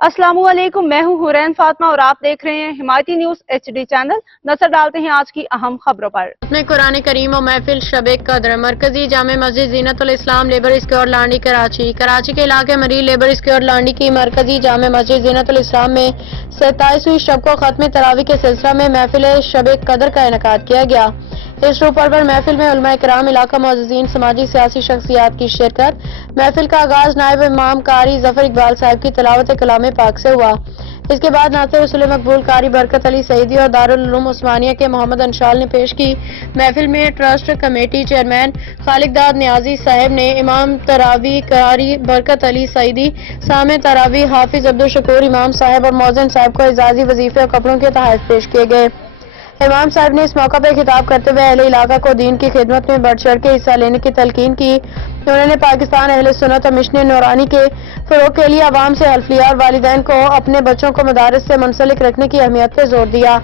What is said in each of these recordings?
अस्सलामुअलैकुम, मैं हूं हुरैन फातिमा और आप देख रहे हैं हिमायती न्यूज HD चैनल। नजर डालते हैं आज की अहम खबरों पर। अपने कुरान करीम और महफिल शब कद्र मरकजी जामे मस्जिद जीनतुल इस्लाम लेबर स्क्योर लांडी कराची के इलाके मरीन लेबर स्क्योर लांडी की मरकजी जामे मस्जिद जीनतुल इस्लाम में 27वीं शब को खत्म तरावी के सिलसिला में महफिल शब कद्र का इनेकाद किया गया। इस रूप पर महफिल में उलमा कराम, इलाका मुअज़्ज़िज़ीन, समाजी सियासी शख्सियात की शिरकत। महफिल का आगाज नायब इमाम कारी जफर इकबाल साहब की तिलावत कलाम पाक से हुआ। इसके बाद नासिर रसूल मकबूल कारी बरकत अली सईदी और दारुल उलूम उस्मानिया के मोहम्मद अंशाल ने पेश की। महफिल में ट्रस्ट कमेटी चेयरमैन खालिदाद नियाजी साहब ने इमाम तरावी कारी बरकत अली सईदी, सामे तरावी हाफिज अब्दुल शकूर इमाम साहब और मौज़िन साहब को एजाजी वजीफे और कपड़ों के तहफ़ पेश किए गए। इमाम साहब ने इस मौका पर खिताब करते हुए अहले इलाका को दीन की खिदमत में बढ़ चढ़ के हिस्सा लेने की तलकीन की। उन्होंने पाकिस्तान अहले सुन्नत और मिशन नूरानी के फरोग के लिए अवाम से हल्फ लिया और वालिदैन को अपने बच्चों को मदारिस से मुंसलिक रखने की अहमियत पर जोर दिया।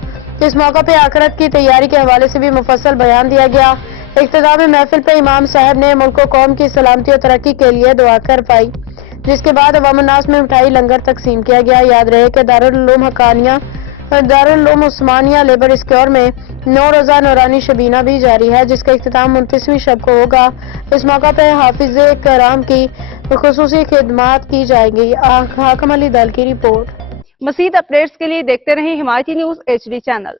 इस मौका पर आखिरत की तैयारी के हवाले से भी मुफस्सल बयान दिया गया। इख्तिताम महफिल पर इमाम साहब ने मुल्क व कौम की सलामती और तरक्की के लिए दुआ कर पाई, जिसके बाद अवाम नास में मिठाई लंगर तकसीम किया गया। याद रहे कि दारुल उलूम हकानिया दारुल उलूम उस्मानिया लेबर स्क्योर में 9 रोज़ा नूरानी शबीना भी जारी है, जिसका इख्तिताम 29वीं शब को होगा। इस मौका पर हाफिज कराम की खुसूसी खिदमात की जाएंगी। हाकम अली दल की रिपोर्ट। मज़ीद अपडेट्स के लिए देखते रहें हिमायती न्यूज HD चैनल।